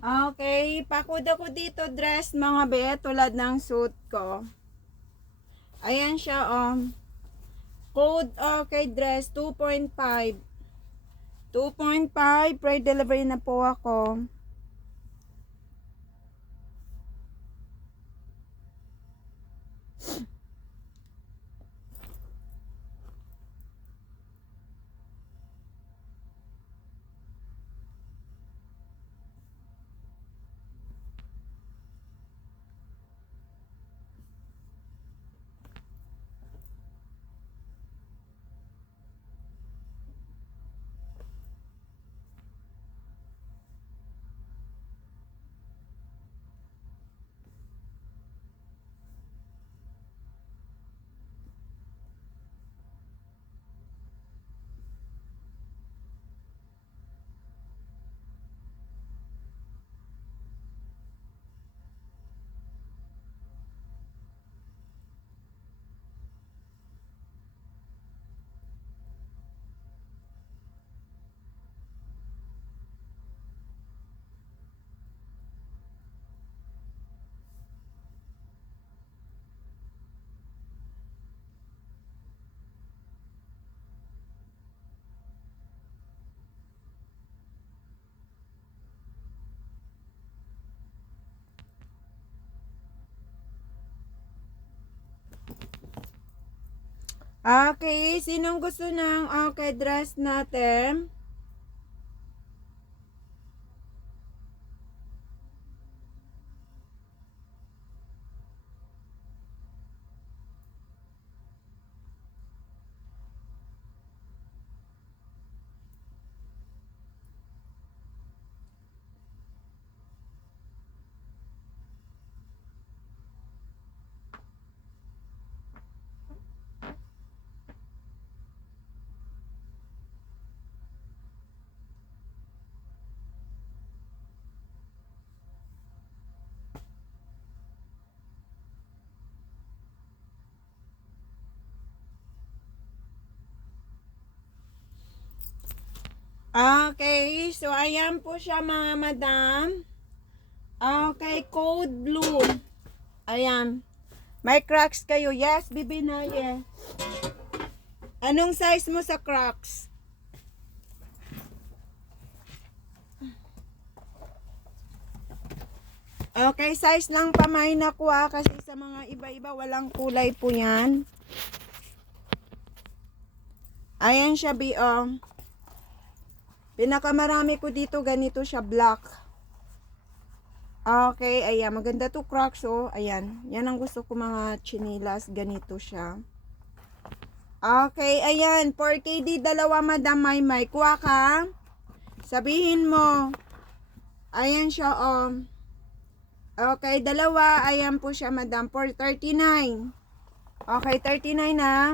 Okay, pakod ako dito dress mga be, tulad ng suit ko. Ayan siya, code, okay, dress 2.5. 2.5, free delivery na po ako. Okay, sinong gusto ng okay dress natin? Okay, so ayan po siya mga madam. Okay, code blue. Ayan. May Crocs kayo. Yes, bibi na, yes. Anong size mo sa Crocs? Okay, size lang pa may nakuha kasi sa mga iba-iba walang kulay po yan. Ayan siya, B.O. Pinakamarami ko dito, ganito siya, black. Okay, ayan. Maganda to Crocs, oh. Ayan. Yan ang gusto ko mga chinilas. Ganito siya. Okay, ayan. 4KD, dalawa, Madam Maymay. Kuha ka. Sabihin mo. Ayan siya, oh. Okay, dalawa. Ayan po siya, Madam. 439. Okay, 39 na.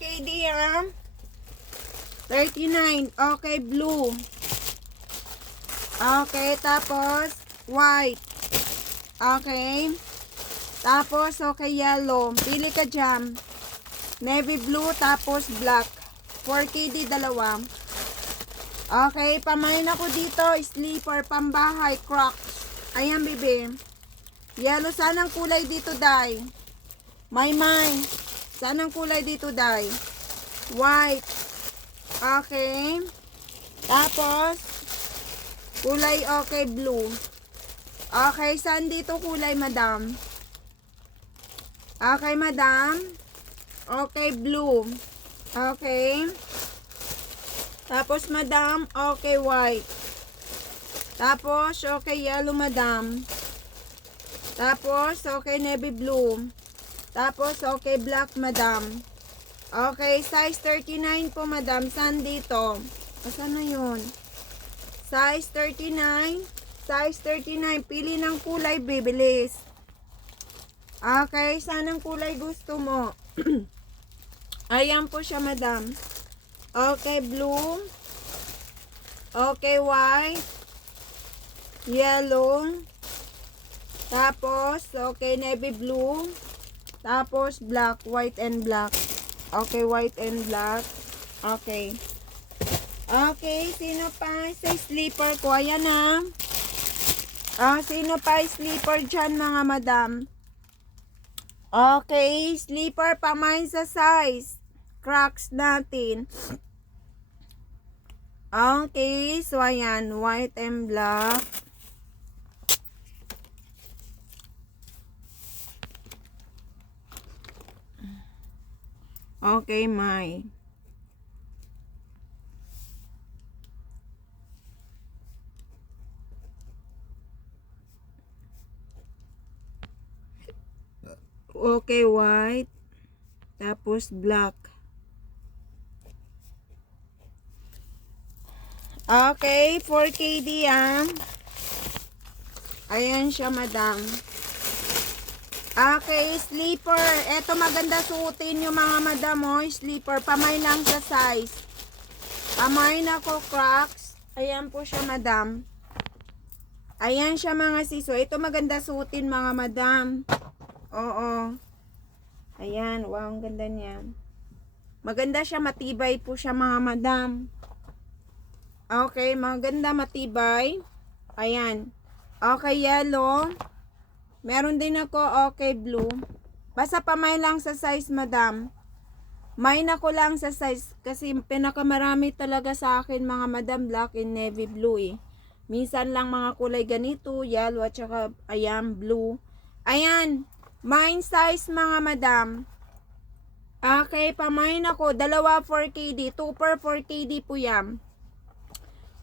KD, 39. Okay, blue. Okay, tapos white. Okay. Tapos, okay, yellow. Pili ka dyan. Navy blue, tapos black. 4KD, dalawa. Okay, pamain ako dito. Sleeper, pambahay, Crocs. Ayan, bibi. Yellow, sanang kulay dito, dai. May. Sanang kulay dito, dai. White. Okay. Tapos, kulay okay, blue. Okay, saan dito kulay, madam? Okay, madam. Okay, blue. Okay. Tapos, madam, okay, white. Tapos, okay, yellow, madam. Tapos, okay, navy blue. Tapos, okay, black, madam. Okay, size 39 po, madam. Saan dito? Asan na yun? Size 39. Size 39. Pili ng kulay, bibilis. Okay, saan ang kulay gusto mo? Ayan po siya, madam. Okay, blue. Okay, white. Yellow. Tapos, okay, navy blue. Tapos, black. White and black. Okay, white and black. Okay. Okay, sino pa sa sleeper ko? Ayan na. Sino pa sleeper dyan, mga madam? Okay, sleeper pa mine sa size. Crocs natin. Okay, so ayan, white and black. Okay, my. Okay, white. Tapos black. Okay, 4KD Ayan siya, madam. Okay, sleeper. Eto maganda suotin yung mga madam mo. Sleeper. Pamay lang sa size. Pamay na ko, Crocs. Ayan po siya, madam. Ayan siya, mga siso. Ito maganda suotin, mga madam. Oo. Ayan. Wow, ang ganda niya. Maganda siya. Matibay po siya, mga madam. Okay, maganda, matibay. Ayan. Okay, yellow. Meron din ako, okay, blue. Basta pamay lang sa size, madam. May ako lang sa size. Kasi pinakamarami talaga sa akin, mga madam, black and navy blue eh. Minsan lang mga kulay ganito, yellow at saka, ayan, blue. Ayan. Mine size, mga madam. Okay, pamain ako. Dalawa 4KD. 2 per 4KD po yan.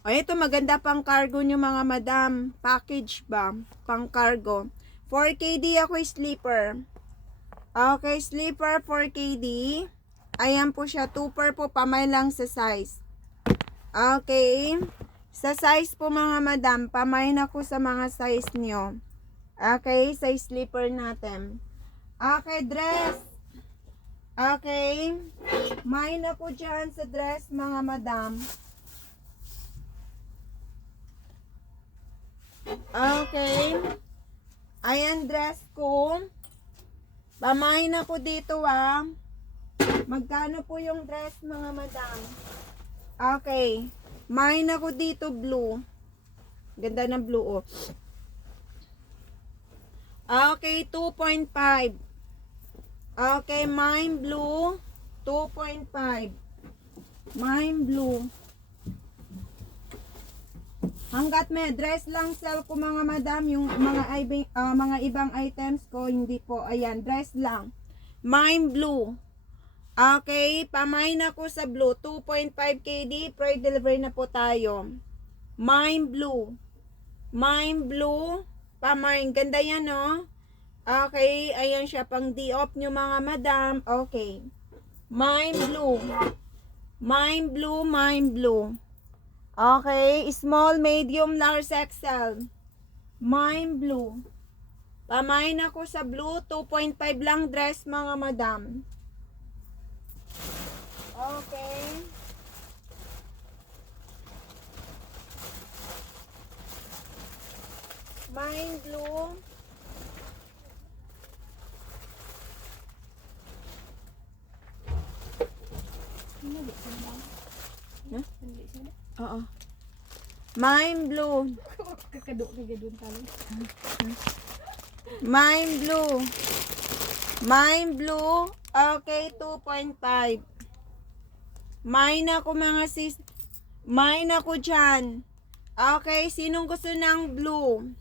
O, ito maganda pang cargo nyo, mga madam. Package ba? Pang cargo. 4KD ako sleeper. Okay, sleeper 4KD. Ayan po siya. 2 per po. Pamay lang sa size. Okay. Sa size po, mga madam. Pamain ako sa mga size nyo. Okay, sa sleeper natin. Okay, dress. Okay. Main ako dyan sa dress, mga madam. Okay. Ayan, dress ko. Pamain ako dito, Magkano po yung dress, mga madam? Okay. Main ako dito, blue. Ganda ng blue, oh. Okay, 2.5. Okay, mine blue, 2.5. Mine blue. Hanggat may dress lang sell ko, mga madam, yung mga ibang items ko, hindi po. Ayan, dress lang. Mine blue. Okay, pamain ako sa blue, 2.5KD, pre-delivery na po tayo. Mine blue. Mine blue. Pamain, ganda yan, no? Okay, ayan siya, pang di-off nyo, mga madam. Okay. Mine blue. Mine blue, mine blue. Okay, small, medium, large, XL. Mine blue. Pamain ako sa blue, 2.5 lang dress, mga madam. Okay. Mine blue. Huh? Oo. Mine blue. Mine blue. Mine blue. Okay, 2.5. Mine ako, mga sis. Mine ako dyan. Okay, sinong gusto ng blue?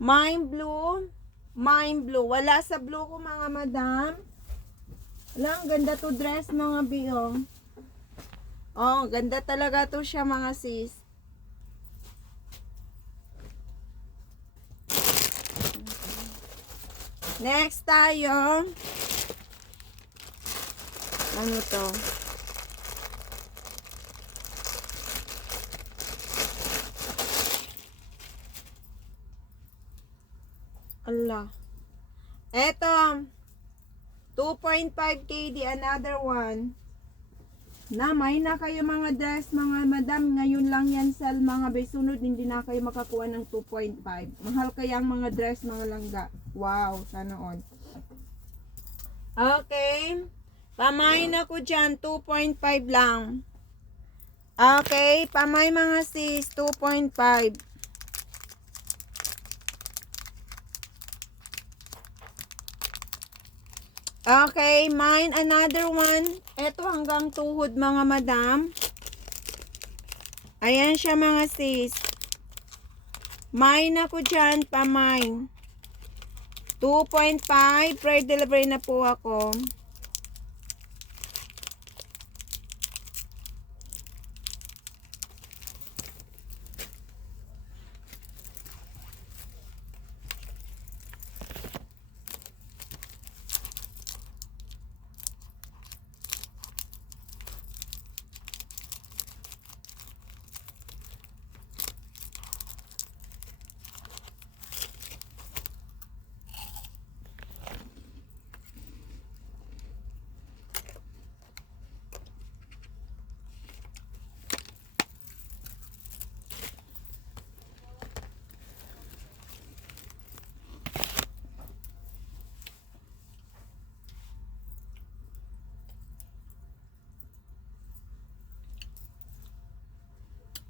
Mine blue. Mine blue. Wala sa blue ko, mga madam. Wala, ang ganda to dress, mga biyo. Oh, ganda talaga to siya, mga sis. Next tayo. Ano to? Allah. Eto, 2.5 KD, another one. Na, may na kayo mga dress, mga madam. Ngayon lang yan sell, mga besunod. Hindi na kayo makakuha ng 2.5. Mahal kaya ang mga dress, mga langga. Wow, sana all. Okay. Pamay na ko dyan, 2.5 lang. Okay, pamay mga sis, 2.5. Okay, mine another one. Ito hanggang tuhod mga madam. Ayan siya mga sis. Mine ako dyan, pamay. 2.5, pre-delivery na po ako.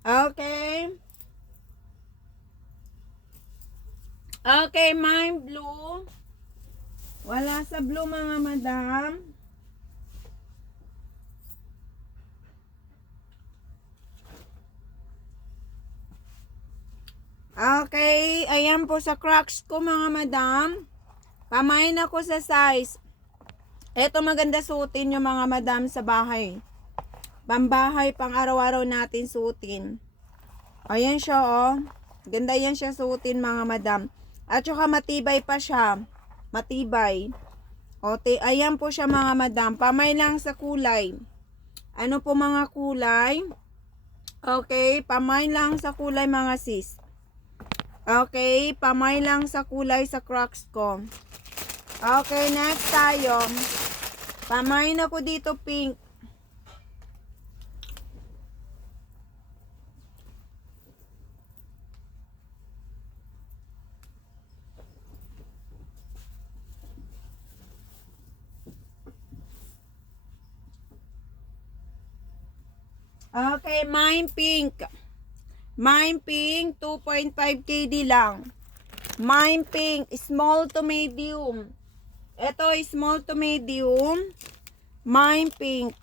Okay. Okay, mine blue. Wala sa blue mga madam. Okay, ayan po sa Crocs ko mga madam. Pamain ako sa size. Ito maganda suotin yung mga madam sa bahay. Pambahay, pang araw-araw natin suotin. Ayan siya oh. Ganda yan siya suotin mga madam. At saka matibay pa siya. Matibay. O, ayan po siya mga madam. Pamay lang sa kulay. Ano po mga kulay? Okay, pamay lang sa kulay mga sis. Okay, pamay lang sa kulay sa Crocs ko. Okay, next tayo. Pamay na ko dito pink. Okay, mine pink. Mine pink, 2.5 KD lang. Mine pink, small to medium. Ito, small to medium. Mine pink.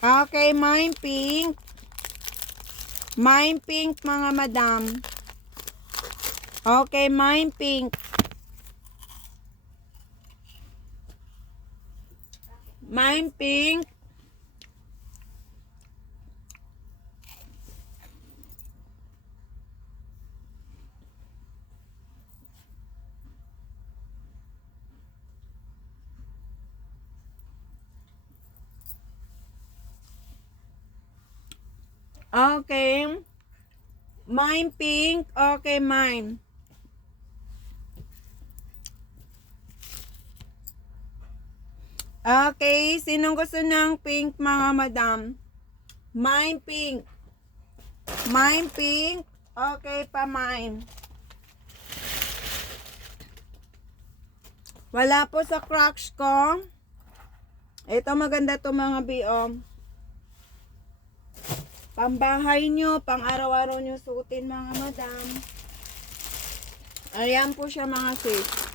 Okay, mine pink. Mine pink, mga madam. Okay, mine pink. Mine pink. Okay. Mine pink. Okay, mine. Okay. Sinong gusto ng pink, mga madam? Mine pink. Mine pink. Okay pa, mine. Wala po sa Crocs ko. Ito maganda to mga biom. Pambahay nyo, pang araw-araw nyo suotin mga madam. Ayan po siya mga sis.